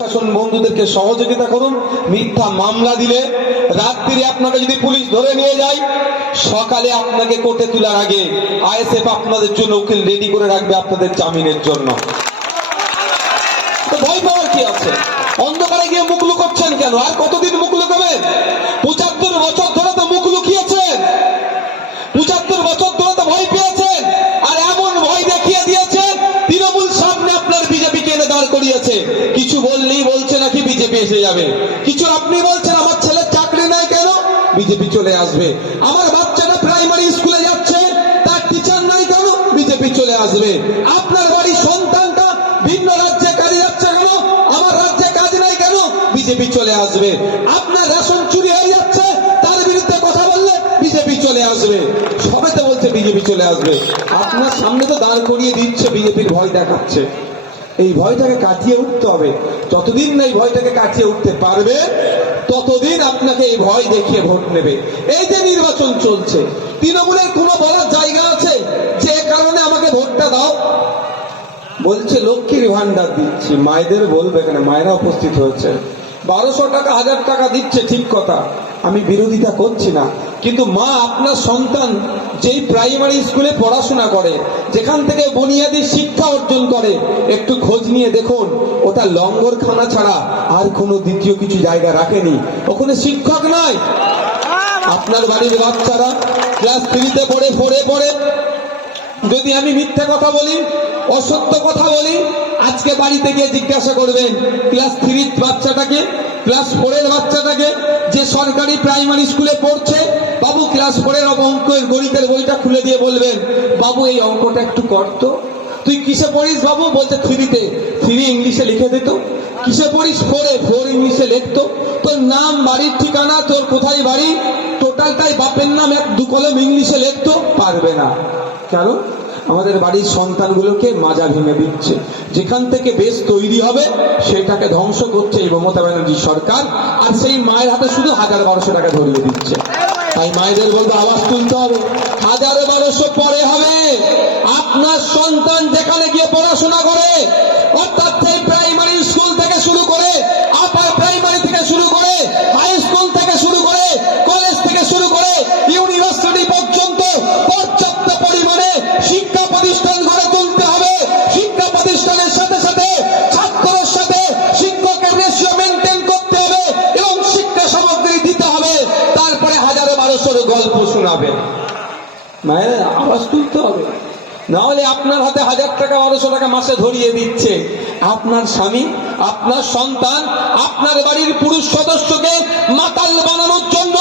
শাসন বন্ধুদেরকে সহযোগিতা করুন, মিথ্যা মামলা দিলে রাত্রিরে আপনাকে যদি পুলিশ ধরে নিয়ে যায়, সকালে আপনাকে কোর্টে তোলার আগে আইএসএফ আপনাদের জন্য উকিল রেডি করে রাখবে আপনাদের জামিনের জন্য। ভয় পাওয়ার কি আছে? অন্ধকারে গিয়ে মুখ লুকোচ্ছেন কেন? আর কতদিন মুখ লুকাবেন পঁচাত্তর বছর ধরে তো মুখ লুকিয়েছেন পঁচাত্তর বছর ধরে তো ভয় পেয়েছেন আর এমন ভয় দেখিয়ে দিয়েছে তৃণমূল সামনে আপনার বিজেপি কে এনে দাঁড় করিয়েছে কিছু বললেই বলছে নাকি বিজেপি এসে যাবে? কিছু আপনি বলছেন, আমার ছেলের চাকরি নাই কেন? বিজেপি চলে আসবে। আমার বাচ্চাটা প্রাইমারি স্কুলে যাচ্ছে, তার টিচার নাই কেন? বিজেপি চলে আসবে। আপনার বাড়ির সন্তানটা ভিন্ন রাজ্যে কাজে যাচ্ছে কেন? আমার রাজ্যে কাজ নাই কেন? বিজেপি চলে আসবে। আপনার রেশন চুরি হয়ে যাচ্ছে, তার বিরুদ্ধে কথা বললে বিজেপি চলে আসবে। সবে তো বলছে বিজেপি চলে আসবে। আপনার সামনে তো দাঁড় করিয়ে দিচ্ছে, বিজেপির ভয় দেখাচ্ছে। এই ভয়টাকে কাটিয়ে উঠতে হবে। যতদিন না এই ভয়টাকে কাটিয়ে উঠতে পারবে, ততদিন আপনাকে এই ভয় দেখিয়ে ভোট নেবে। এই যে নির্বাচন চলছে, তৃণমূলের কোনো বলার জায়গা আছে? যে কারণে আমাকে ভোটটা দাও। বলছে, লক্ষ্মীর ভান্ডার দিচ্ছি। মায়েদের বলবে কেন? মায়েরা উপস্থিত হয়েছে। বারোশো টাকা, হাজার টাকা দিচ্ছে, ঠিক কথা। আমি বিরোধিতা করছি না। কিন্তু মা, আপনার সন্তান যেই প্রাইমারি স্কুলে পড়াশোনা করে, যেখান থেকে বুনিয়াদী শিক্ষা অর্জন করে, একটু খোঁজ নিয়ে দেখুন, ওটা লঙ্গরখানা ছাড়া আর কোনো দ্বিতীয় কিছু জায়গা রাখেনি। ওখানে শিক্ষক নয়। আপনার বাড়ির বাচ্চারা ক্লাস থ্রিতে পড়ে পড়ে পড়ে। যদি আমি মিথ্যে কথা বলি, অসত্য কথা বলি আজকে বাড়িতে গিয়ে জিজ্ঞাসা করবেন ক্লাস থ্রির বাচ্চাটাকে ক্লাস ফোরের বাচ্চাটাকে যে সরকারি প্রাইমারি স্কুলে পড়ছে, বাবু ক্লাস ফোরের অঙ্কের গণিতের বইটা খুলে দিয়ে বলবেন, বাবু, এই অঙ্কটা একটু করতো তুই কিসে পড়িস বাবু? বলতে থ্রিতে থ্রি ইংলিশে লিখে দিত কিসে পড়িস? ফোরে ফোর ইংলিশে লিখতো তোর নাম, বাড়ির ঠিকানা, তোর কোথায় বাড়ি? টোটালটাই বাপের নাম এক দু কলম ইংলিশে লিখতো পারবে না। কেন? আমাদের বাড়ির সন্তানগুলোকে মাজা ভেঙে দিচ্ছে। যেখান থেকে বেশ তৈরি হবে, সেটাকে ধ্বংস করছে এই মমতা ব্যানার্জি সরকার, আর সেই মায়ের হাতে শুধু হাজার বারোশো টাকা ধরিয়ে দিচ্ছে। তাই মায়েদের বলব, আওয়াজ তুলতে হবে। হাজার বারোশো পরে হবে। আপনার সন্তান যেখানে গিয়ে পড়াশোনা করে গল্প শোনাবে। মায়ের, আওয়াজ তুলতে হবে। না হলে আপনার হাতে হাজার টাকা, বারোশো টাকা মাসে ধরিয়ে দিচ্ছে। আপনার স্বামী, আপনার সন্তান, আপনার বাড়ির পুরুষ সদস্যকে মাতাল বানানোর জন্য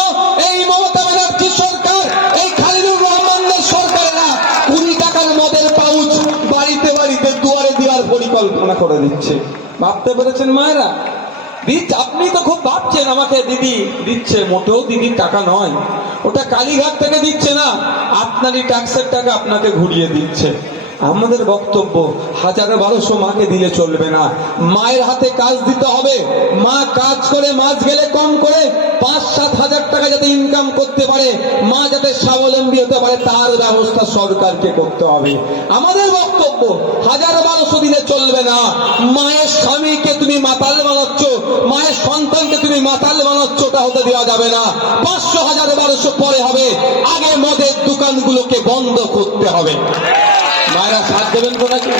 এই মমতা ব্যানার্জি সরকার, এই খালিদুর রহমানদের সরকারেরা কুড়ি টাকার মদের পাউচ বাড়িতে বাড়িতে দুয়ারে দেওয়ার পরিকল্পনা করে দিচ্ছে। ভাবতে পেরেছেন মায়েরা? আপনি তো খুব ভাবছেন আমাকে দিদি দিচ্ছে, মোটেও দিদির টাকা নয়। ওটা কালীঘাট থেকে দিচ্ছে না, আপনারই ট্যাক্সের টাকা আপনাকে ঘুরিয়ে দিচ্ছে। আমাদের বক্তব্য, হাজারে বারোশো মাকে দিলে চলবে না। মায়ের হাতে কাজ দিতে হবে। মা কাজ করে, মাছ গেলে কম করে পাঁচ সাত হাজার টাকা যাতে ইনকাম করতে পারে। মা যাতে স্বাবলম্বী হতে পারে, তার ব্যবস্থা সরকারকে করতে হবে। আমাদের বক্তব্য, হাজার বারোশো দিলে চলবে না। মায়ের স্বামীকে তুমি মাতাল বানাচ্ছ তুমি মাতাল বানাচ্ছ হতে দেওয়া যাবে না। পাঁচশো হাজার বারোশো পরে হবে। আগে মদের দোকানগুলোকে বন্ধ করতে হবে। মায়েরা সাথ দেবেন নাকি